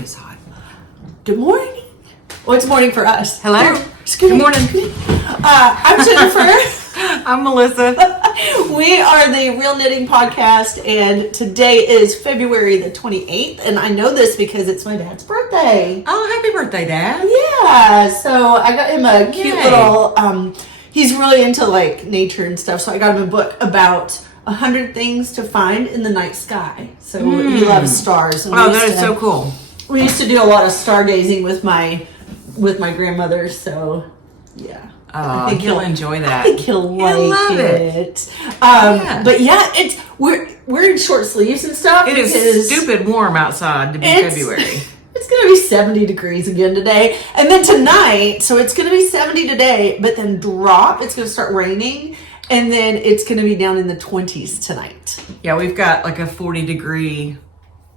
is hot. Good morning. Well, it's morning for us. Hello. Good morning. I'm Jennifer. I'm Melissa. We are the Real Knitting Podcast, and today is February the 28th, and I know this because it's my dad's birthday. Oh, happy birthday, Dad. Yeah, so I got him a cute little, he's really into like nature and stuff, so I got him a book about 100 things to find in the night sky. So he loves stars. And that is so cool. We used to do a lot of stargazing with my grandmother, so yeah. I think he'll enjoy that. I think he'll like it. But yeah, we're in short sleeves and stuff. It is stupid warm outside to be February. It's going to be 70 degrees again today. And then tonight, so it's going to be 70 today, but then drop. It's going to start raining. And then it's going to be down in the 20s tonight. Yeah, we've got like a 40-degree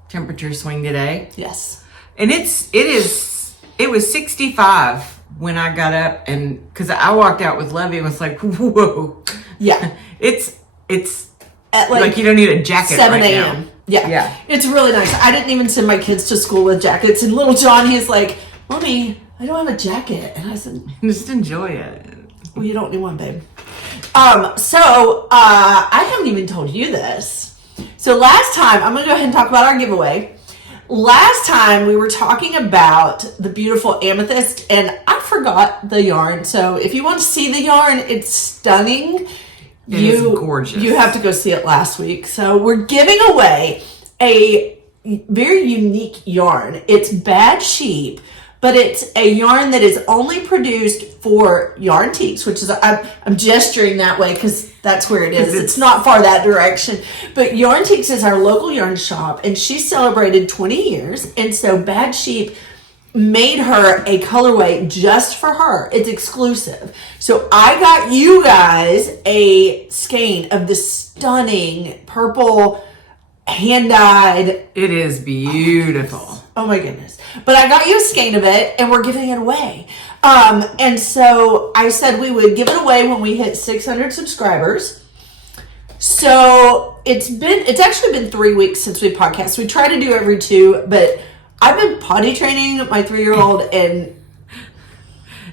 temperature swing today. Yes. And it was 65 when I got up, and because I walked out with Levy and was like, whoa. Yeah. It's at like you don't need a jacket 7 right a.m. now. Yeah. It's really nice. I didn't even send my kids to school with jackets. And little John, he's like, Mommy, I don't have a jacket. And I said, just enjoy it. Well, you don't need one, babe. I haven't even told you this. So last time, I'm going to go ahead and talk about our giveaway. Last time we were talking about the beautiful amethyst, and I forgot the yarn. So if you want to see the yarn, it's stunning. It is gorgeous. You have to go see it last week. So we're giving away a very unique yarn. It's Bad Sheep, but it's a yarn that is only produced for Yarntiques, which is, I'm gesturing that way because that's where it is. It's not far that direction. But Yarntiques is our local yarn shop, and she celebrated 20 years. And so Bad Sheep made her a colorway just for her. It's exclusive. So I got you guys a skein of this stunning purple hand-dyed. It is beautiful. Oh my goodness. But I got you a skein of it, and we're giving it away. And so I said we would give it away when we hit 600 subscribers. So it's actually been 3 weeks since we podcast. We try to do every 2, but I've been potty training my 3-year-old, and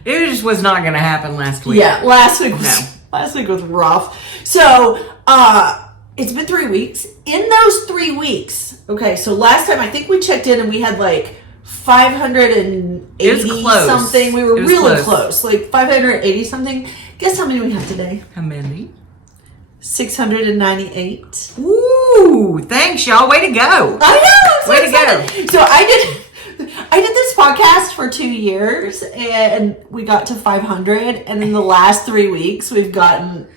it just was not going to happen last week. Yeah, last week was rough. So, it's been 3 weeks. In those 3 weeks, okay, so last time I think we checked in and we had like 580 something. We were really close. Like 580 something. Guess how many we have today? How many? 698. Ooh, thanks y'all. Way to go. I know. Way to go. So I did this podcast for 2 years, and we got to 500, and in the last 3 weeks we've gotten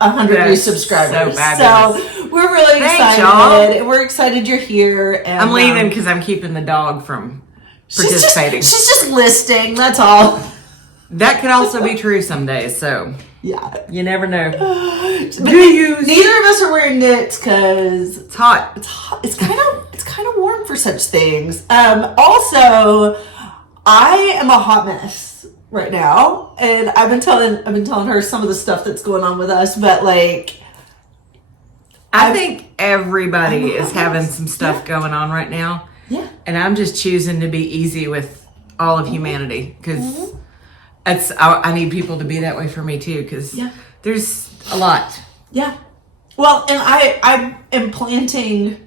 100 new subscribers. So we're really excited. Y'all. And we're excited you're here. And, I'm leaving because I'm keeping the dog from participating. She's just listening. That's all. That could also be true some days. So yeah, you never know. Neither of us are wearing knits because it's hot. It's hot. It's kind of warm for such things. Also, I am a hot mess right now, and I've been telling her some of the stuff that's going on with us, but like I think everybody is having some stuff going on right now. Yeah. And I'm just choosing to be easy with all of humanity because I need people to be that way for me too, because there's a lot. Yeah. Well, and I am planting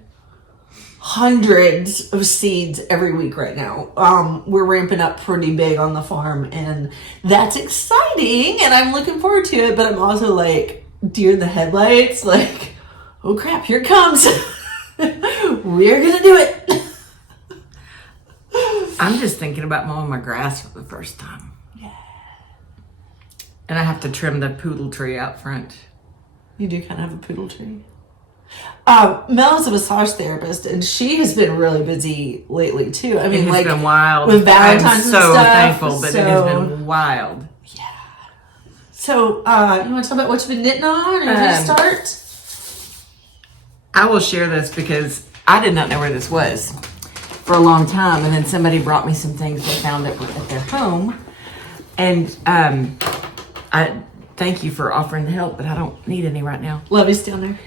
hundreds of seeds every week right now. We're ramping up pretty big on the farm, and that's exciting, and I'm looking forward to it, but I'm also like deer in the headlights, like, oh crap, here it comes. We're gonna do it. I'm just thinking about mowing my grass for the first time. Yeah. And I have to trim the poodle tree out front. You do kind of have a poodle tree. Mel is a massage therapist, and she has been really busy lately too. I mean, it has been wild with Valentine's I'm so and stuff. Thankful, but it has been wild. Yeah. So, you want to talk about what you've been knitting on, or you want to start? I will share this because I did not know where this was for a long time, and then somebody brought me some things they found at their home, and I thank you for offering the help, but I don't need any right now. Lovey's down there.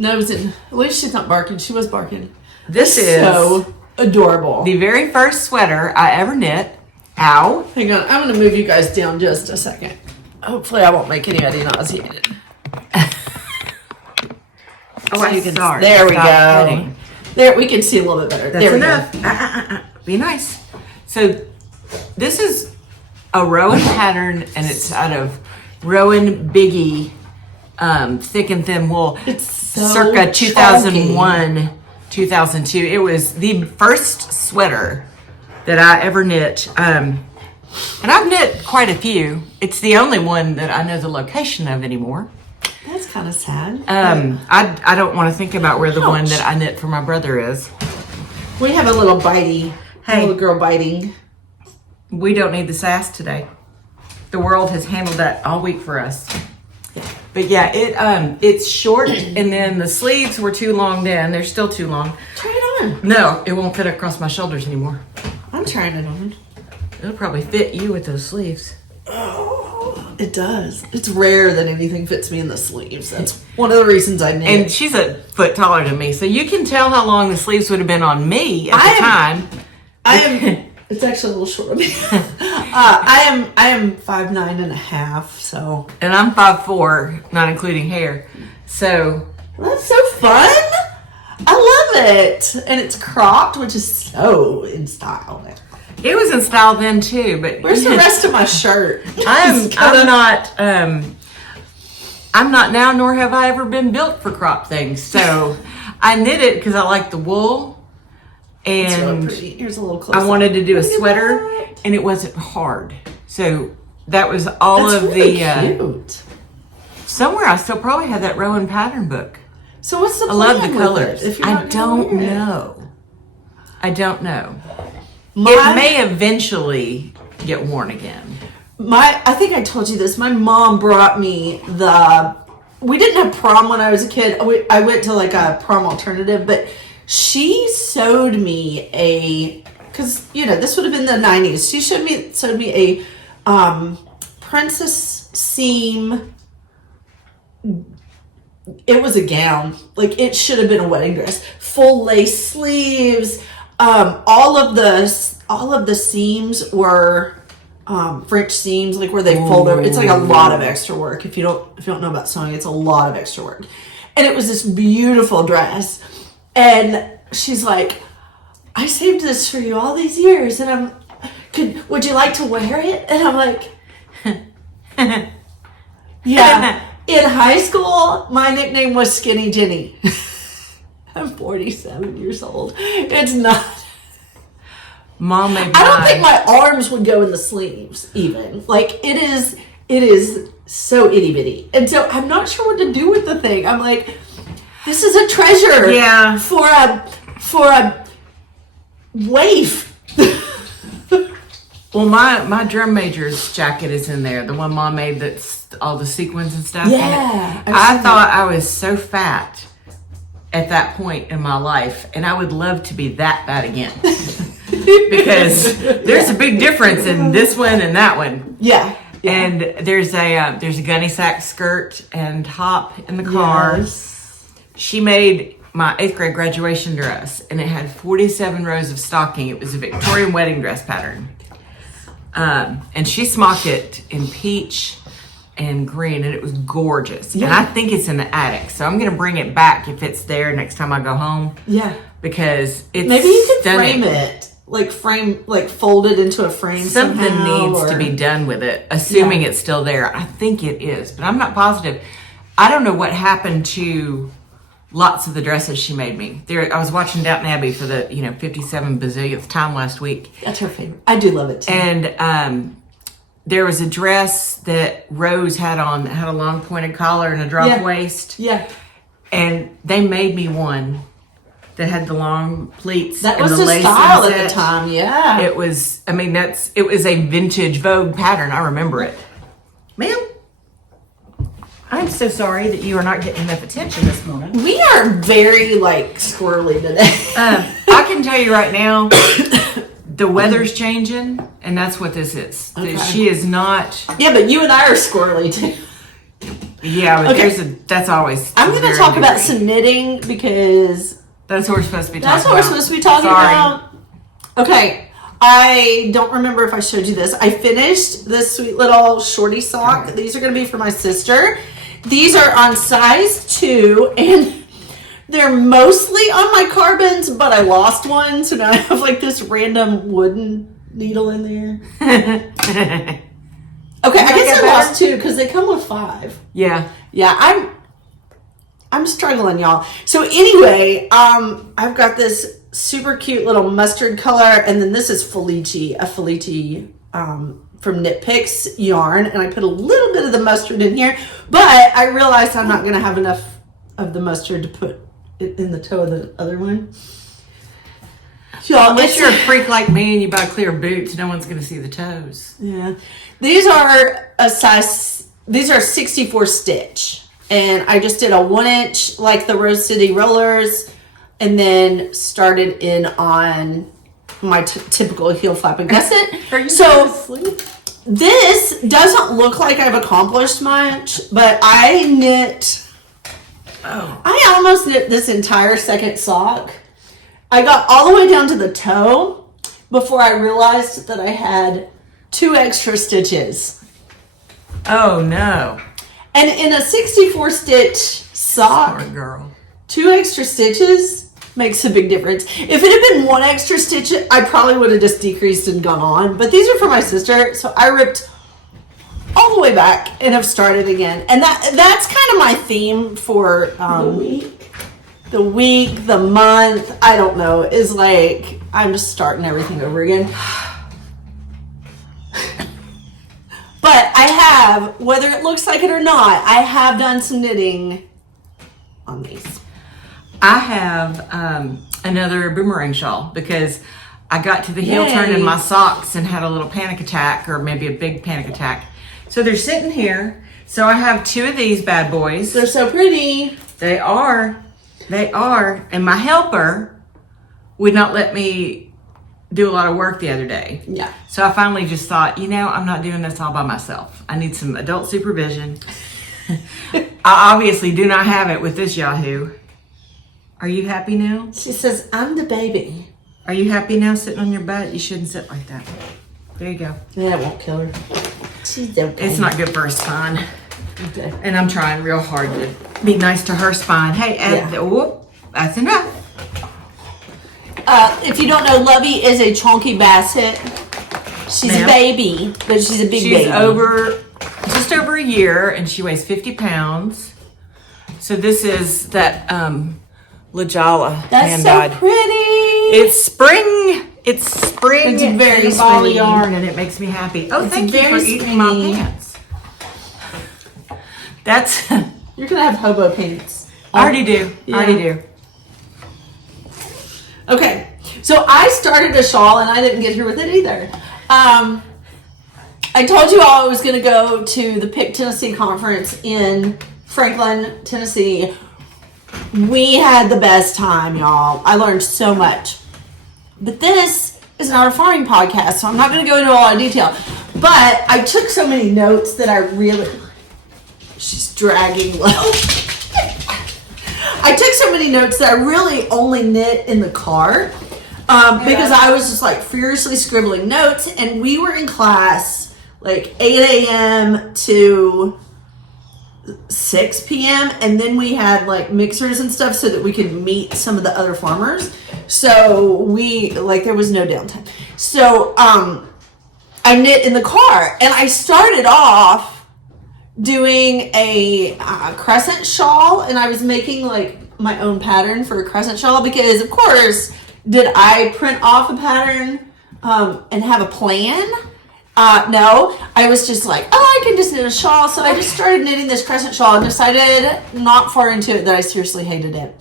No, at least she's not barking. She was barking. This is adorable. The very first sweater I ever knit. Ow. Hang on, I'm going to move you guys down just a second. Hopefully I won't make anybody nauseated. Sorry. There we go. Petting. There, we can see a little bit better. That's there we enough. Be nice. So this is a Rowan pattern, and it's out of Rowan Biggie thick and thin wool. It's so circa 2001, 2002. It was the first sweater that I ever knit. And I've knit quite a few. It's the only one that I know the location of anymore. That's kind of sad. I don't want to think about where the one Ouch. that I knit for my brother is. We have a little bitey, Hey. little girl biting. We don't need the sass today. The world has handled that all week for us. But yeah, it's short, and then the sleeves were too long then. They're still too long. Try it on. No, it won't fit across my shoulders anymore. I'm trying it on. It'll probably fit you with those sleeves. Oh, it does. It's rare that anything fits me in the sleeves. That's one of the reasons I knit. And she's a foot taller than me, so you can tell how long the sleeves would have been on me at the time. I am. It's actually a little short of me. I am 5'9.5", so. And I'm 5'4", not including hair. So That's so fun. I love it. And it's cropped, which is so in style. it was in style then too. But Where's the rest of my shirt? I'm not now, nor have I ever been built for crop things. So I knit it because I like the wool. It's really And pretty. Here's a little close. I wanted to do a Look at sweater, that. and it wasn't hard. So that was all That's of really the. cute. Somewhere I still probably have that Rowan pattern book. So what's the I plan love the with colors. it if you're I not gonna don't wear it? know. I don't know. It My- may eventually get worn again. I think I told you this. My mom brought me we didn't have prom when I was a kid. I went to like a prom alternative, but she sewed me because this would have been the 90s. She sewed me a princess seam. It was a gown. Like it should have been a wedding dress. Full lace sleeves. All of the seams were French seams, like where they fold over. It's like a lot of extra work. If you don't know about sewing, it's a lot of extra work. And it was this beautiful dress. And she's like, I saved this for you all these years, and would you like to wear it? And I'm like, yeah. In high school, my nickname was Skinny Jenny. I'm 47 years old. It's not. Mom made I don't think my arms would go in the sleeves even. Like it is so itty bitty. And so I'm not sure what to do with the thing. I'm like, this is a treasure. Yeah. For a waif. Well, my drum major's jacket is in there. The one Mom made that's all the sequins and stuff. Yeah. And I thought I was so fat at that point in my life, and I would love to be that fat again. Because there's a big difference in this one and that one. Yeah. And there's a gunny sack skirt and top in the car. Yes. She made my 8th grade graduation dress, and it had 47 rows of stocking. It was a Victorian wedding dress pattern. And she smocked it in peach and green, and it was gorgeous. Yeah. And I think it's in the attic, so I'm going to bring it back if it's there next time I go home. Yeah. Because it's Maybe you could stunning. frame it. Like fold it into a frame. Something somehow, needs or... to be done with it, assuming it's still there. I think it is, but I'm not positive. I don't know what happened to lots of the dresses she made me. I was watching Downton Abbey for the 57 bazillionth time last week. That's her favorite. I do love it too. And there was a dress that Rose had on that had a long pointed collar and a drop waist. Yeah. And they made me one that had the long pleats. That and was the the lace style at inset. the time, yeah. It was a vintage Vogue pattern. I remember it. Ma'am, I'm so sorry that you are not getting enough attention this morning. We are very squirrely today. I can tell you right now, the weather's changing, and that's what this is. Okay. She is not. Yeah, but you and I are squirrely too. Yeah, but Okay. that's always. I'm going to talk about some knitting because That's what we're supposed to be talking about. that's what we're supposed to be talking Sorry. about. Okay, I don't remember if I showed you this. I finished this sweet little shorty sock. These are going to be for my sister. These are on size 2, and they're mostly on my Karbonz, but I lost one, so now I have like this random wooden needle in there. Okay, I guess I lost 2 because they come with 5. Yeah. Yeah, I'm struggling, y'all. So anyway, I've got this super cute little mustard color, and then this is Felici, a Felici from KnitPicks yarn, and I put a little bit of the mustard in here, but I realized I'm not going to have enough of the mustard to put it in the toe of the other one. Y'all, unless you're a freak like me and you buy clear boots, no one's going to see the toes. Yeah, these are a size. These are 64 stitch, and I just did a 1 inch like the Rose City rollers, and then started in on my typical heel flap and gusset. So this doesn't look like I've accomplished much, but I knit. Oh, I almost knit this entire second sock. I got all the way down to the toe before I realized that I had 2 extra stitches. oh no. And in a 64 stitch sock, Poor girl. 2 extra stitches makes a big difference. If it had been 1 extra stitch, I probably would have just decreased and gone on. But these are for my sister, so I ripped all the way back and have started again. And that's kind of my theme for the week, the month, I don't know, is like I'm just starting everything over again. But I have, whether it looks like it or not, I have done some knitting on these. I have another boomerang shawl because I got to the heel turn in my socks and had a little panic attack, or maybe a big panic attack. So they're sitting here. So I have 2 of these bad boys. They're so pretty. They are. They are. And my helper would not let me do a lot of work the other day. Yeah. So I finally just thought, I'm not doing this all by myself. I need some adult supervision. I obviously do not have it with this Yahoo. Are you happy now? She says, I'm the baby. Are you happy now sitting on your butt? You shouldn't sit like that. There you go. That won't kill her. She's okay. It's not good for her spine. Okay. And I'm trying real hard to be nice to her spine. Hey, that's enough. If you don't know, Lovey is a chunky basset. She's a baby, but she's a big baby. She's just over a year, and she weighs 50 pounds. So this is that Lajala That's hand-dyed. so pretty. It's spring. It's spring. It's very in ball springy. yarn, and it makes me happy. Oh, It's thank you for very eating my springy. pants. That's. You're going to have hobo pants. I already do. Yeah. I already do. Okay, so I started a shawl and I didn't get here with it either. I told you all I was going to go to the Pick Tennessee conference in Franklin, Tennessee. We had the best time, y'all. I learned so much. But this is not a farming podcast, so I'm not going to go into a lot of detail. But I took so many notes that I really... She's dragging low. I took so many notes that I really only knit in the car because I was just like furiously scribbling notes, and we were in class like 8 a.m. to 6 p.m. and then we had like mixers and stuff so that we could meet some of the other farmers. So there was no downtime. So I knit in the car, and I started off doing a crescent shawl, and I was making like my own pattern for a crescent shawl because, of course, did I print off a pattern and have a plan? No, I was just like, I can just knit a shawl. So I just started knitting this crescent shawl and decided not far into it that I seriously hated it.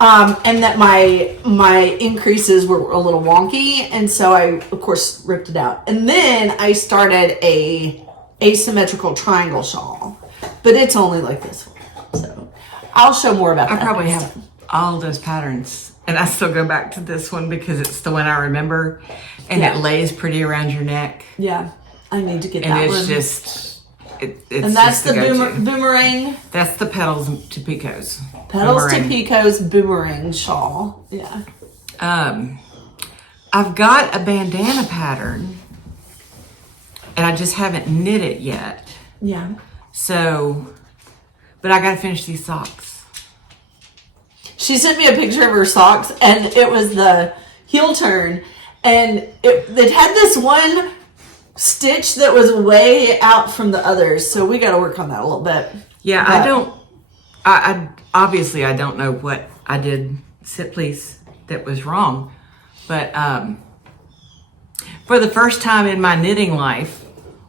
And that my increases were a little wonky, and so I, of course, ripped it out. And then I started a asymmetrical triangle shawl, but it's only like this one. So I'll show more about that. I probably have all those patterns, and I still go back to this one because it's the one I remember, and it lays pretty around your neck. Yeah, I need to get and that it's one. It's and that's just the go-to. boomerang. That's the petals to picots. Petals boomerang. to Pico's boomerang shawl. Yeah. I've got a bandana pattern, and I just haven't knit it yet. Yeah. So, but I got to finish these socks. She sent me a picture of her socks, and it was the heel turn, and it had this one stitch that was way out from the others. So we got to work on that a little bit. Yeah, I obviously I don't know what I did, please, that was wrong. But for the first time in my knitting life,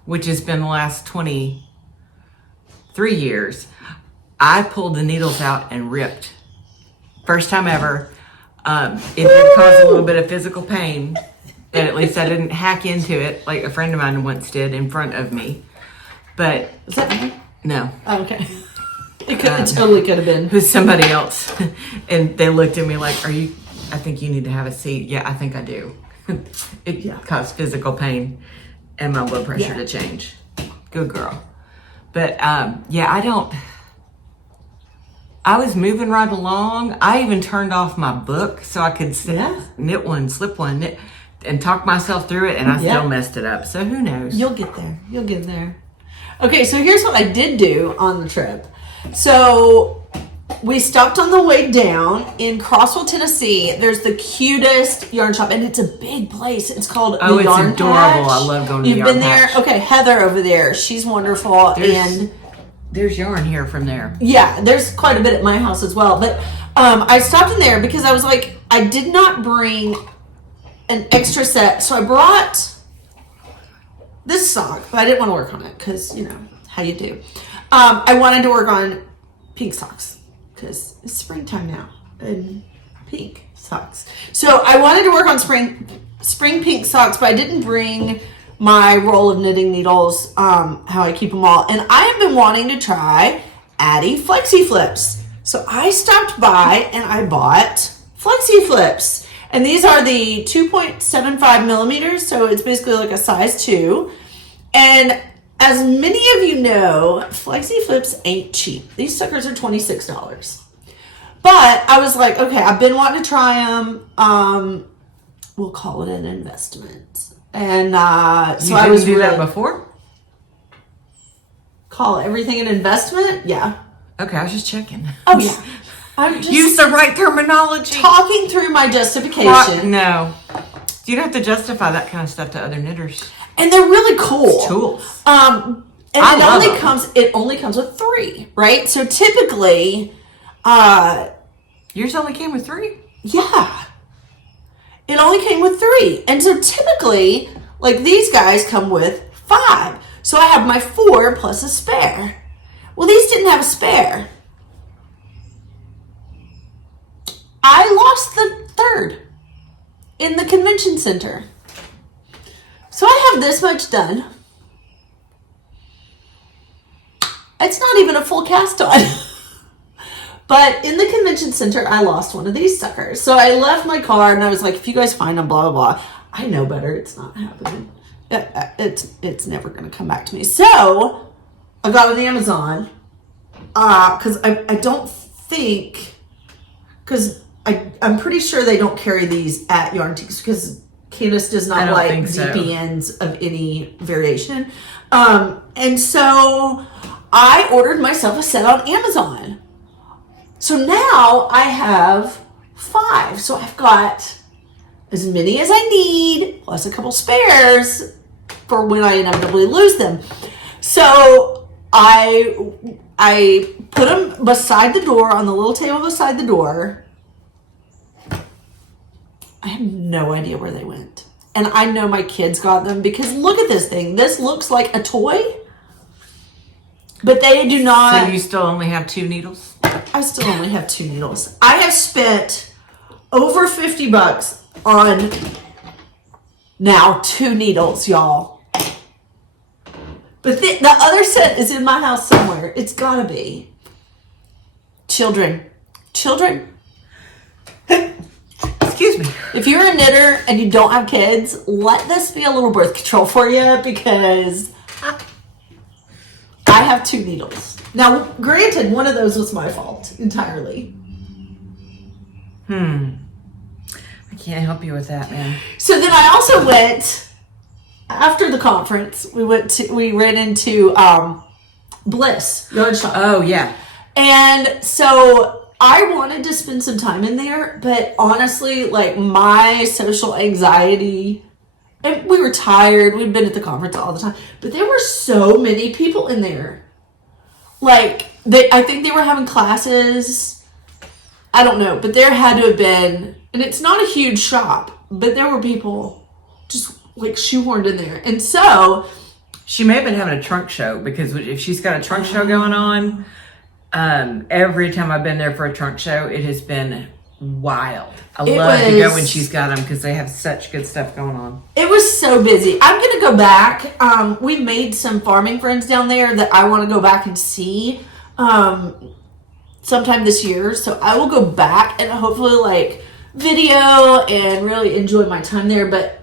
which has been the last 23 years, I pulled the needles out and ripped. First time ever. It did cause a little bit of physical pain, but at least I didn't hack into it like a friend of mine once did in front of me. But Is that me? no. Oh, okay. It totally could have been. It was somebody else. And they looked at me like, I think you need to have a seat. Yeah, I think I do. It caused physical pain and my blood pressure to change. Good girl. But I was moving right along. I even turned off my book so I could knit one, slip one, knit, and talk myself through it, and I still messed it up. So who knows? You'll get there. You'll get there. Okay, so here's what I did do on the trip. So we stopped on the way down in Crossville, Tennessee. There's the cutest yarn shop, and it's a big place. It's called the Yarn it's adorable. Patch. I love going to the You've Yarn been Patch. there? Okay, Heather over there. She's wonderful. There's yarn here from there. Yeah, there's quite a bit at my house as well. But I stopped in there because I was like, I did not bring an extra set. So I brought this sock, but I didn't want to work on it because, you know, how you do. I wanted to work on pink socks because it's springtime now and pink socks. So I wanted to work on spring pink socks, but I didn't bring my roll of knitting needles, how I keep them all. And I have been wanting to try Addi FlexiFlips. So I stopped by and I bought FlexiFlips. And these are the 2.75 millimeters. So it's basically like a size 2. And as many of you know, FlexiFlips ain't cheap. These suckers are $26. But I was like, okay, I've been wanting to try them. We'll call it an investment. And so I was do that before? Call everything an investment? Yeah. Okay, I was just checking. Oh, yeah. I'm just use the right terminology. talking through my justification. No. You don't have to justify that kind of stuff to other knitters. And they're really cool. It's tools. And it only comes with 3, right? So typically, yours only came with 3? Yeah. It only came with 3. And so typically, like these guys come with 5. So I have my 4 plus a spare. Well, these didn't have a spare. I lost the 3rd in the convention center. So I have this much done. It's not even a full cast on. But in the convention center, I lost one of these suckers. So I left my card and I was like, if you guys find them, blah, blah, blah. I know better. It's not happening. It's never going to come back to me. So I got it on Amazon because I don't think, because I'm pretty sure they don't carry these at Yarn Teaks because Candace does not like VPNs of any variation. And so I ordered myself a set on Amazon. So now I have 5. So I've got as many as I need, plus a couple spares for when I inevitably lose them. So I put them beside the door, on the little table beside the door. I have no idea where they went. And I know my kids got them because look at this thing. This looks like a toy. But they do not. So you still only have 2 needles? I still only have 2 needles. I have spent over $50 on now 2 needles, y'all. But the other set is in my house somewhere. It's gotta be. Children. Excuse me. If you're a knitter and you don't have kids, let this be a little birth control for you because I have 2 needles. Now, granted, one of those was my fault entirely. I can't help you with that, man. So then I also went after the conference. We ran into Bliss Yard Shop. Oh yeah. And so I wanted to spend some time in there, but honestly, like my social anxiety, and we were tired. We'd been at the conference all the time, but there were so many people in there. Like I think they were having classes. I don't know, but there had to have been, and it's not a huge shop, but there were people just like shoehorned in there. And so she may have been having a trunk show, because if she's got a trunk show going on, every time I've been there for a trunk show, it has been wild. I love to go when she's got them because they have such good stuff going on. It was so busy. I'm going to go back. We made some farming friends down there that I want to go back and see sometime this year. So I will go back and hopefully like video and really enjoy my time there. But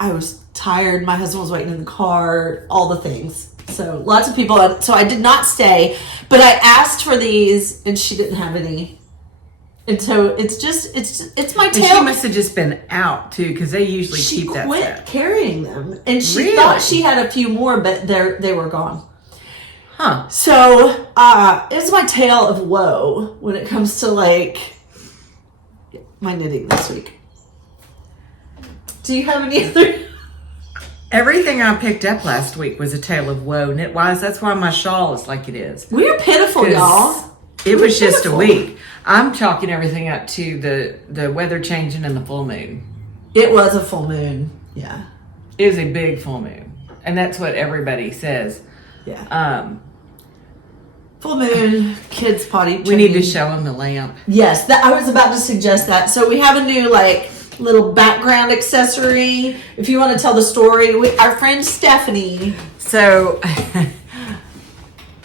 I was tired. My husband was waiting in the car, all the things. So lots of people. So I did not stay, but I asked for these and she didn't have any. And so it's my tail. And she must have just been out too, because they usually keep that stuff. She quit carrying them, and she thought she had a few more, but they were gone. Huh. So it's my tale of woe when it comes to like my knitting this week. Do you have any other? Everything I picked up last week was a tale of woe knit-wise. That's why my shawl is like it is. We're pitiful, y'all. It was just a week. I'm chalking everything up to the weather changing and the full moon. It was a full moon. Yeah. It was a big full moon. And that's what everybody says. Yeah. Full moon, kids potty training. We need to show them the lamp. Yes, I was about to suggest that. So we have a new like little background accessory. If you want to tell the story, our friend Stephanie. So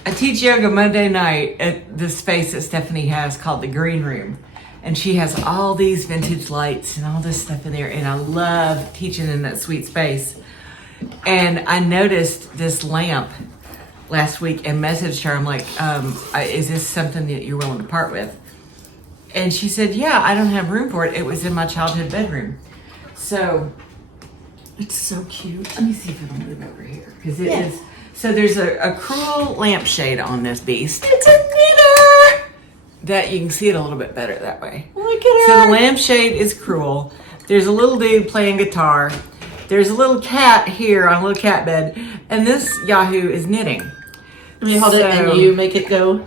I teach yoga Monday night at the space that Stephanie has called the Green Room. And she has all these vintage lights and all this stuff in there. And I love teaching in that sweet space. And I noticed this lamp last week and messaged her. I'm like, is this something that you're willing to part with? And she said, yeah, I don't have room for it. It was in my childhood bedroom. So it's so cute. Let me see if I can move over here. Because it is. So there's a crewel lampshade on this beast. It's a knitter! That you can see it a little bit better that way. Look at So her. the lampshade is crewel. There's a little dude playing guitar. There's a little cat here on a little cat bed. And this Yahoo is knitting. Let me hold it and you make it go.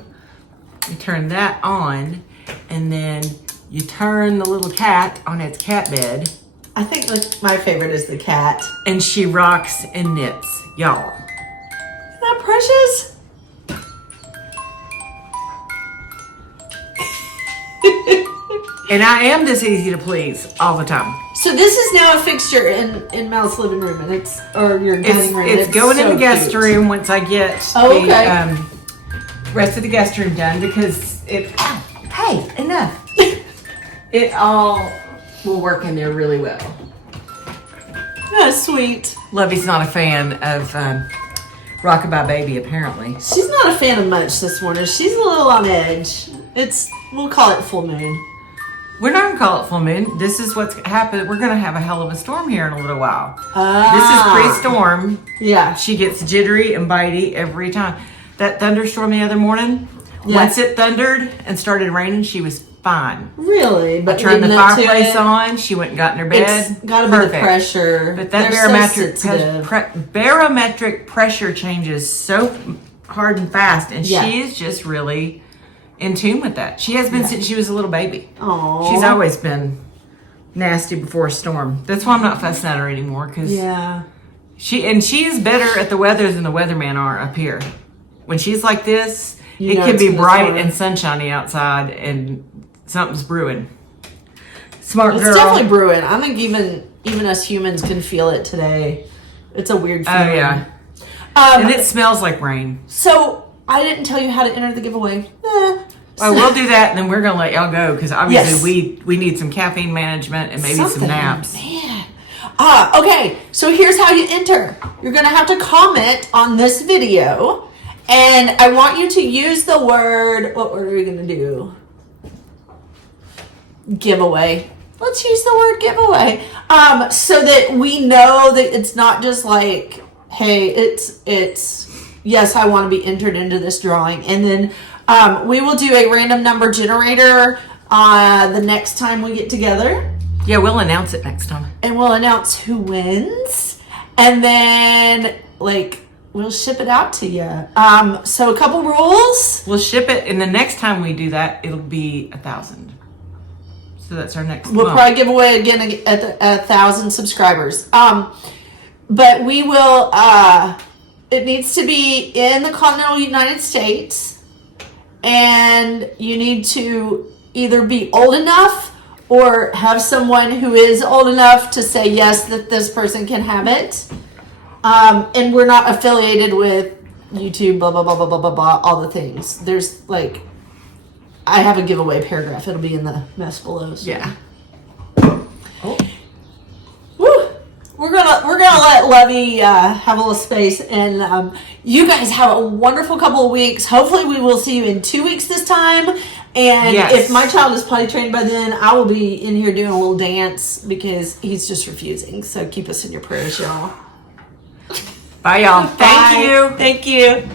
You turn that on. And then you turn the little cat on its cat bed. I think like my favorite is the cat. And she rocks and knits. Y'all. Isn't that precious? And I am this easy to please all the time. So this is now a fixture in Mal's living room, and your dining room. It's going so in the guest cute. room once I get the rest of the guest room done, because hey, enough. It all will work in there really well. That's sweet. Lovey's not a fan of Rockabye Baby, apparently. She's not a fan of much this morning. She's a little on edge. We'll call it full moon. We're not going to call it full moon. This is what's happened. We're going to have a hell of a storm here in a little while. This is pre-storm. Yeah. She gets jittery and bitey every time. That thunderstorm the other morning, once it thundered and started raining, she was fine. Really? But I turned the fireplace on. She went and got in her bed. It's got to be the pressure. But that barometric pressure changes so hard and fast, and she is just really in tune with that. She has been since she was a little baby. Aww. She's always been nasty before a storm. That's why I'm not fussing at her anymore, because she is better at the weather than the weatherman are up here. When she's like this, it could be bright and sunshiny outside, and something's brewing. Smart girl. It's definitely brewing. I think even us humans can feel it today. It's a weird feeling. Oh yeah. And it smells like rain. So I didn't tell you how to enter the giveaway. Well, we'll do that, and then we're gonna let y'all go, because obviously we need some caffeine management and maybe some naps. Man. Okay. So here's how you enter. You're gonna have to comment on this video, and I want you to use the word. What word are we gonna do? Giveaway. let's use the word giveaway, so that we know that it's not just like, hey, it's yes, I want to be entered into this drawing. And then we will do a random number generator the next time we get together. Yeah, we'll announce it next time. And we'll announce who wins. And then, like, we'll ship it out to you. So a couple rules. We'll ship it, and the next time we do that, it'll be 1,000. So that's our next We'll month. probably give away again at 1,000 subscribers. But we will, it needs to be in the continental United States. And you need to either be old enough or have someone who is old enough to say yes, that this person can have it. And we're not affiliated with YouTube, blah, blah, blah, blah, blah, blah, blah, all the things. There's like, I have a giveaway paragraph. It'll be in the mess below. So. Yeah. Oh. Woo. We're gonna let Levy have a little space, and you guys have a wonderful couple of weeks. Hopefully, we will see you in 2 weeks this time. And Yes. if my child is potty trained by then, I will be in here doing a little dance because he's just refusing. So keep us in your prayers, y'all. Bye, y'all. Thank you. Thank you.